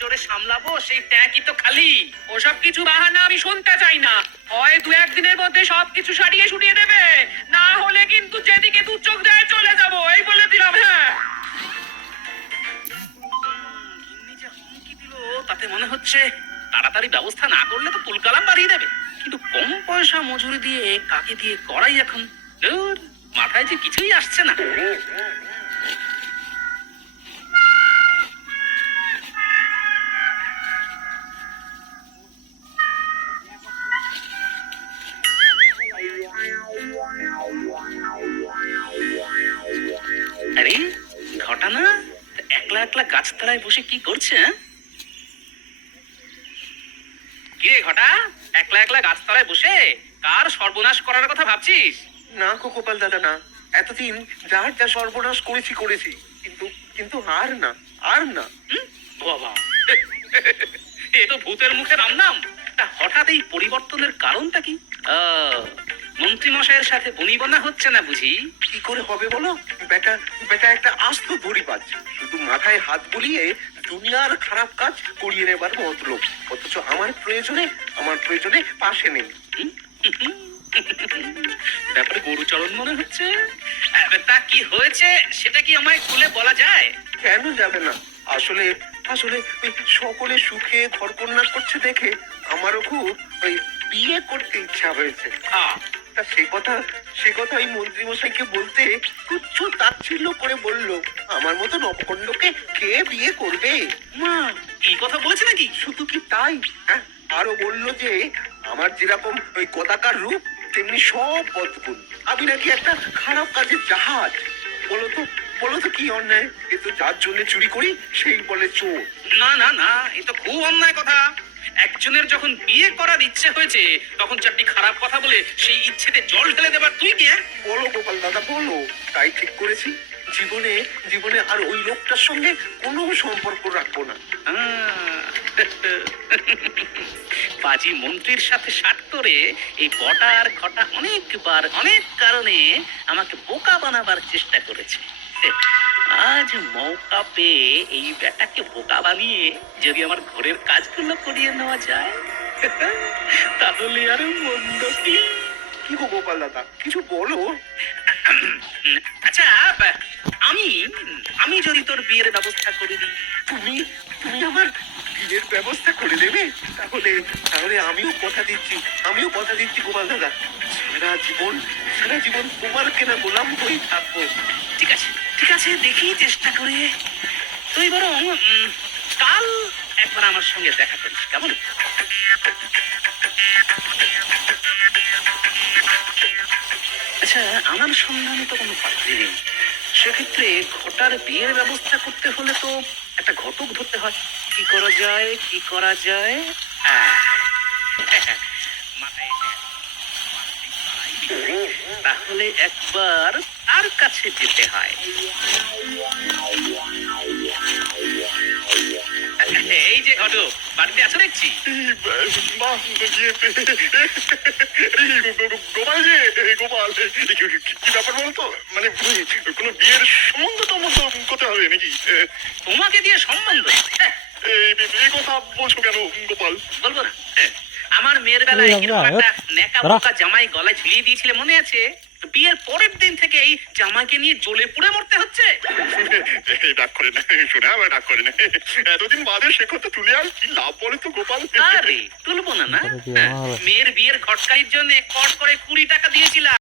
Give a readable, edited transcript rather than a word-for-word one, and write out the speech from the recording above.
জোরে সামলাবো সেই ট্যাঁকই তো খালি। ওসব কিছু বাহানা আমি শুনতে চাই না। হয় দু একদিনের মধ্যে সবকিছু সারিয়ে সুরিয়ে দেবে, না হলে কিন্তু যেদিকে দু চোখ দেয় চলে যাবো, এই বলে দিলাম। হ্যাঁ, গিন্নি যে হুমকি দিল তাতে মনে হচ্ছে তাড়াতাড়ি ব্যবস্থা না করলে তো তুলকালাম বাড়িয়ে দেবে। কিন্তু কম পয়সা মজুরি দিয়ে কাকে দিয়ে করাই এখন? ধুর, মাথায় যে কিছুই আসছে না। আরে ঘটনা একলা একলা গাছতলায় বসে কি করছে? কি রে ঘটা, একলা একলা গাছতলায় বসে কার সর্বনাশ করার কথা ভাবছিস? না গোপাল দাদা, না। এতদিন যার যা সর্বনাশ করেছি, কিন্তু কিন্তু আর না, আর না। বাবা, এ তো ভূতের মুখে রাম নাম। তা হঠাৎ এই পরিবর্তনের কারণটা কি? মন্ত্রী মশাইয়ের সাথে বনিবনা হচ্ছে না বুঝি? কি করে হবে বলো? বেটা বেটা একটা আস্ত ধরিবাজ, শুধু মাথায় হাত বুলিয়ে দুনিয়ার খারাপ কাজ করিয়ে নেবার মতলব, অথচ আমার প্রয়োজনে পাশে নেই। ব্যাপারে গরুচরণ মনে হচ্ছে। তা কি হয়েছে সেটা কি আমায় খুলে বলা যায়? কেন যাবে না? আসলে আসলে ওই সকলে সুখে ঘরকন্যা করছে দেখে আমারও খুব ওই বিয়ে করতে ইচ্ছা হয়েছে। তা সে কথা ওই মন্ত্রী মশাইকে বলতে তুচ্ছ তাচ্ছিল্য করে বলল, আমার মতন অপকণ্ডকে কে বিয়ে করবে? মা এই কথা বলেছে নাকি? শুধু কি তাই, হ্যাঁ, আরো বলল যে আমার যেরকম ওই কদাকার রূপ তেমনি সব বদগুণ, আমি নাকি একটা খারাপ কাজের জাহাজ। বলো তো কি অন্যায়? এ তো যার জন্য চুরি করি সেই বলে চোর। না না না, এ তো খুব অন্যায় কথা। একজনের যখন বিয়ে করার ইচ্ছে হয়েছে তখন চারটি খারাপ কথা বলে সেই ইচ্ছেতে জল ঢেলে দেবার তুই কে? বলো গোপাল দাদা, বলো। তাই ঠিক করেছি, জীবনে আর ওই লোকটার সঙ্গে কোনো সম্পর্ক রাখবো না। বাজি মন্ত্রীর সাথে সাট করে এই বটা আর ঘটা অনেকবার অনেক কারণে আমাকে বোকা বানাবার চেষ্টা করেছে। আজ মৌকা পেয়ে এই বেটাকে বোকা বানিয়ে যদি আমার ঘরের কাজগুলো করিয়ে নেওয়া যায় তাহলে আর মন্দ কি? কি গো গোপাল দাদা, কিছু বলো। আচ্ছা, আমি যদি তোর বিয়ের ব্যবস্থা করে দিই? তুমি তুমি আমার বিয়ের ব্যবস্থা করে দেবে? তাহলে আমিও কথা দিচ্ছি গোপাল দাদা, সারা জীবন তোমার কেনা গোলাম হয়ে থাকবো। ঠিক আছে, দেখি চেষ্টা করে। তুই বরং কাল একবার আমার সঙ্গে দেখা করিস, কেমন? আচ্ছা, আমার সন্ধানে তো কোনো পাত্রী নেই। সেক্ষেত্রে ঘটার বিয়ের ব্যবস্থা করতে হলে তো একটা ঘটক ধরতে হয়। কি করা যায়? মাথায় এসে তাহলে একবার তার কাছে যেতে হয়। এই যে ঘটক, বাড়িতে আছো দেখছি। গোপাল, কি ব্যাপার বলতো? মানে কোনো বিয়ের সম্বন্ধ করতে হবে নাকি? তোমাকে দিয়ে সম্বন্ধ? এই কথা বলছো কেন গোপাল? বলবো না? আমার মেয়ের বেলায় কিরকম একটা নেকা বোকা জামাই গলায় ঝুলিয়ে দিয়েছিলে মনে আছে? বিয়ের পরের দিন থেকে এই জামাইকে নিয়ে জ্বলে পুড়ে মরতে হচ্ছে। ডাক করে না, শুনে আমার ডাক করে না। এতদিন বাদে সে কথা তুলে আর কি লাভ বলে তো গোপাল? আরে তুলবো না? মেয়ের বিয়ের খটকাইয়ের জন্য কট করে 20 টাকা দিয়েছিলাম।